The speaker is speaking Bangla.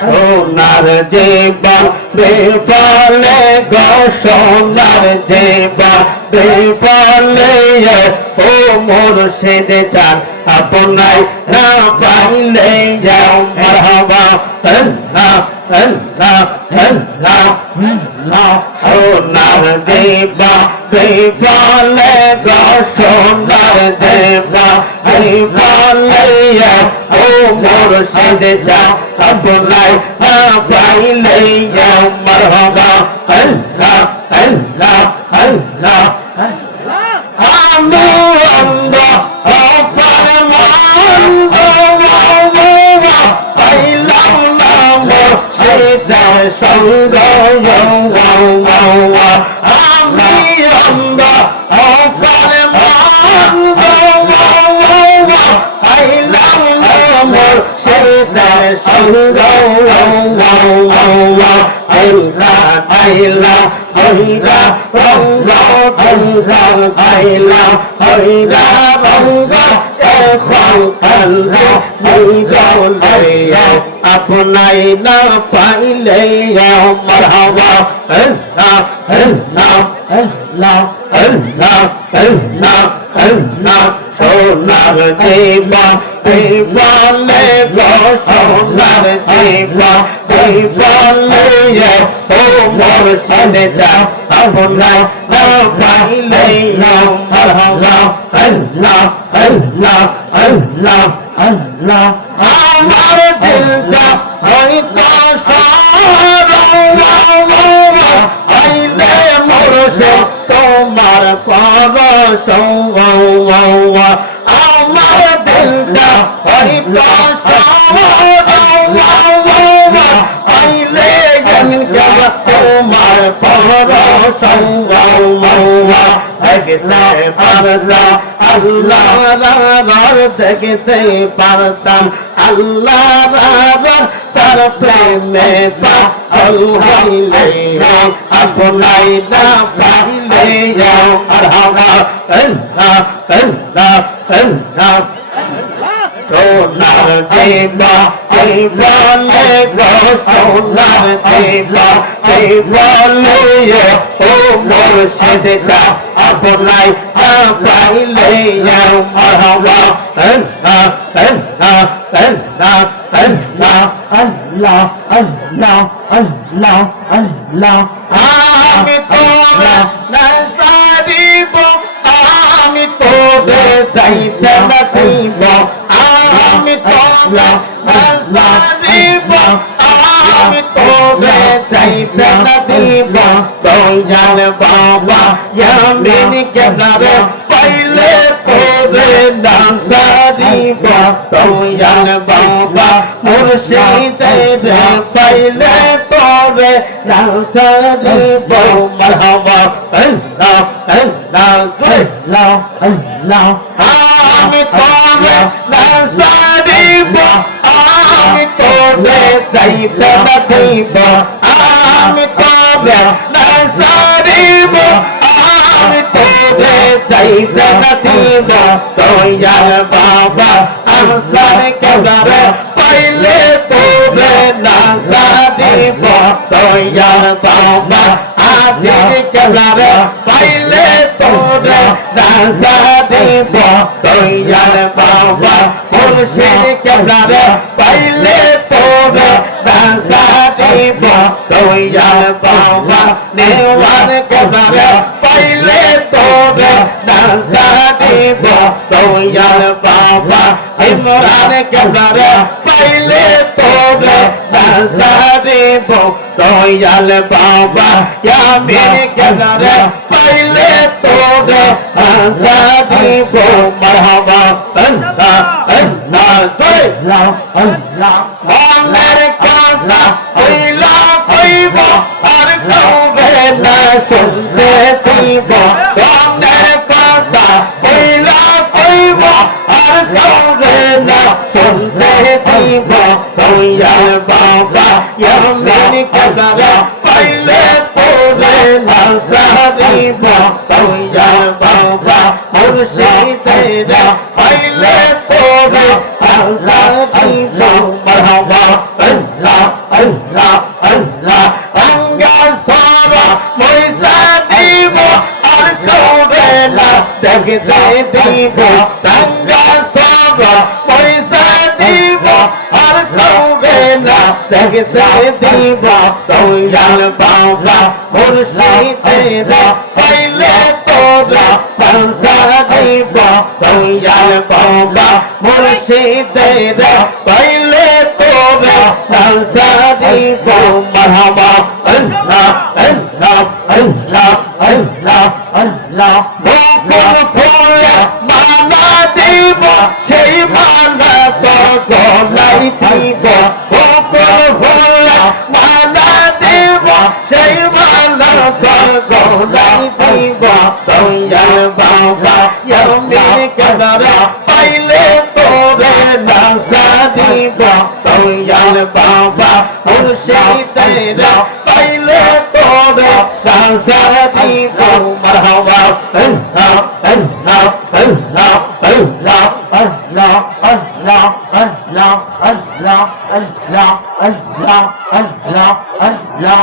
সোনার জীবন বিফলে গো সোনার জীবন বিফলে ও মুর্শিদ চান আপনায় না পাইলে যাও মারহাবা আল্লাহ আল্লাহ আল্লাহ আল্লাহ সোনার জীবন বিফলে গো সোনার জীবন বিফলে ও মুর্শিদ চান আপনায় না পাইলে যাও মারহাবা আল্লাহ আল্লাহ আল্লাহ আমি অন্ধ পাইলাম না মুর্শিদের সঙ্গ আমি অন্ধ পাইলাম না মুর্শিদের সঙ্গ আইলা আইলা আইলা রঙ্গ রঙ্গ আইলা আইলা রঙ্গ এখন আল্লাহ লইয়া আপনাই না পাইলে মারহাবা আল্লাহ আল্লাহ আল্লাহ আল্লাহ আল্লাহ আল্লাহ সোনার জীবন বিফলে গো সোনার জীবন বিফলে ও মুর্শিদ চান আপনায় না পাইলে মারহাবা আল্লাহ আল্লাহ আল্লাহ আল্লাহ আমার দিলটা হইতো আইলে মুর্শিদ তোমার পরশ আমার দিলটা হইতো আইলে তোমার পরশ দেখতে পারলাম আল্লাহ দেখতে পারতাম আল্লাহ তার প্রেমে পাগল হইলে আপনাই না পাইলে মারহাবা আল্লাহ আল্লাহ আল্লাহ সোনার জীবন বিফলে গো সোনার জীবন বিফলে ও মুর্শিদ চান আপনাই না পাইলে মারহাবা আল্লাহ আল্লাহ আল্লাহ আল্লাহ আল্লাহ আল্লাহ আল্লাহ আল্লাহ আমি তোরে নাসারিব আমি তোরে যাইতে না দিব আমি তোরে নাসারিব আমি তোরে যাইতে না দিব দয়াল বাবা ইয়ামিন কেবলারে পাইলে তোরে নাসারিব দয়াল বাবা মুর্শিদের পাইলে তোরে নাসারিব মারহাবা আল্লাহ আল্লাহ আল্লাহ আল্লাহ আমি তোরে নাসারিব আমি তোরে যাইতে না দিব আমি তোরে নাসারিব আমি তোরে যাইতে না দিব দয়াল বাবা আনসার কেবলারে পাইলে তোরে নাসারিব দয়াল বাবা আদিল কেবলারে পাইলে তোরে নাসারিব দয়াল বাবা মুর্শিদ কেবলারে পাইলে তোরে নাসারিব দয়াল বাবা নেওয়ার কেবলারে পাইলে তোরে নাসারিব দয়াল বাবা ইমরান কেবলারে পাইলে তোরে নাসারিব দয়াল বাবা ইয়ামিন কেবলারে পাইলে তোরে নাসারিব মারহাবা আল্লাহ আল্লাহ আল্লাহ আল্লাহ মনের কথা হইলা হইব আর কবে না শুনতে দিব মনের কথা হইলা হইব আর কবে না শুনতে দিব দয়াল বাবা ইয়ামিন কেবলারে পাইলে তোরে নাসারিব দয়াল বাবা মুর্শিদের পাইলে তোরে নাসারিব মারহাবা আল্লাহ দেখতে দিব দয়াল বাবা মুর্শিদেরা পাইলে তোরা জলসা দিব দয়াল বাবা মুর্শিদেরা পাইলে তোরা জলসা দিব মারহাবা আল্লাহ আল্লাহ আল্লাহ আল্লাহ আল্লাহ বকুল ফুল মালা দিব সেই মালা তো গলাই দিব বকুল ফুল মালা দিব সেই মালা তো গলাই দিব দয়াল বাবা ইয়ামিন কাদারা পাইলে তোরে নাসা দিব দয়াল বাবা মুর্শিদেরা পাইলে তোরে নাসা দিব মারহাবা আল্লাহ আল্লাহ আল্লাহ আল্লাহ আল্লাহ আল্লাহ আল্লাহ আল্লাহ আল্লাহ আল্লাহ আল্লাহ আল্লাহ